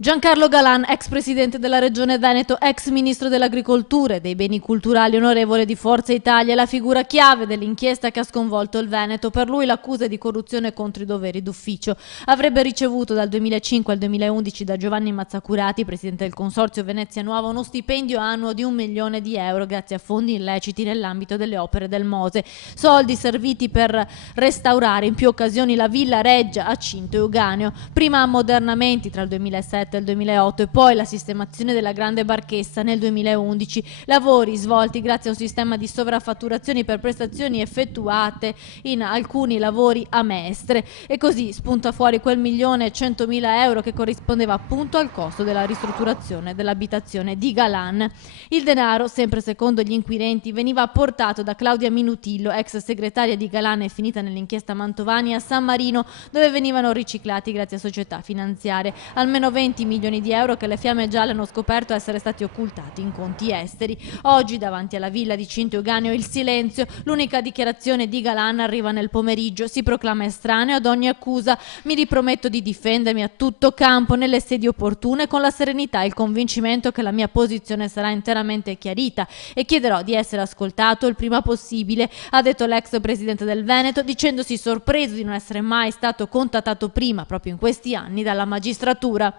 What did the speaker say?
Giancarlo Galan, ex presidente della Regione Veneto, ex ministro dell'Agricoltura e dei Beni Culturali, onorevole di Forza Italia, è la figura chiave dell'inchiesta che ha sconvolto il Veneto. Per lui l'accusa è di corruzione contro i doveri d'ufficio. Avrebbe ricevuto dal 2005 al 2011 da Giovanni Mazzacurati, presidente del Consorzio Venezia Nuova, uno stipendio annuo di 1 milione di euro grazie a fondi illeciti nell'ambito delle opere del Mose. Soldi serviti per restaurare in più occasioni la Villa Reggia a Cinto Euganeo, prima ammodernamenti tra il 2007 e il 2008 e poi la sistemazione della Grande Barchessa nel 2011, lavori svolti grazie a un sistema di sovraffatturazioni per prestazioni effettuate in alcuni lavori a Mestre, e così spunta fuori quel 1.100.000 euro che corrispondeva appunto al costo della ristrutturazione dell'abitazione di Galan. Il denaro, sempre secondo gli inquirenti, veniva apportato da Claudia Minutillo, ex segretaria di Galan e finita nell'inchiesta Mantovani, a San Marino, dove venivano riciclati grazie a società finanziarie almeno 20 milioni di euro che le Fiamme Gialle hanno scoperto essere stati occultati in conti esteri. Oggi davanti alla villa di Cinto Euganeo il silenzio, l'unica dichiarazione di Galan arriva nel pomeriggio, si proclama estraneo ad ogni accusa: mi riprometto di difendermi a tutto campo nelle sedi opportune con la serenità e il convincimento che la mia posizione sarà interamente chiarita e chiederò di essere ascoltato il prima possibile, ha detto l'ex presidente del Veneto, dicendosi sorpreso di non essere mai stato contattato prima, proprio in questi anni, dalla magistratura.